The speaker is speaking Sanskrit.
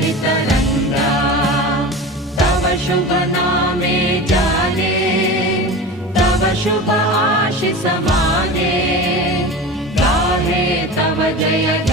तरङ्गा तव शुभ नामे जाने तव शुभ आशिष माने गाहे तव जय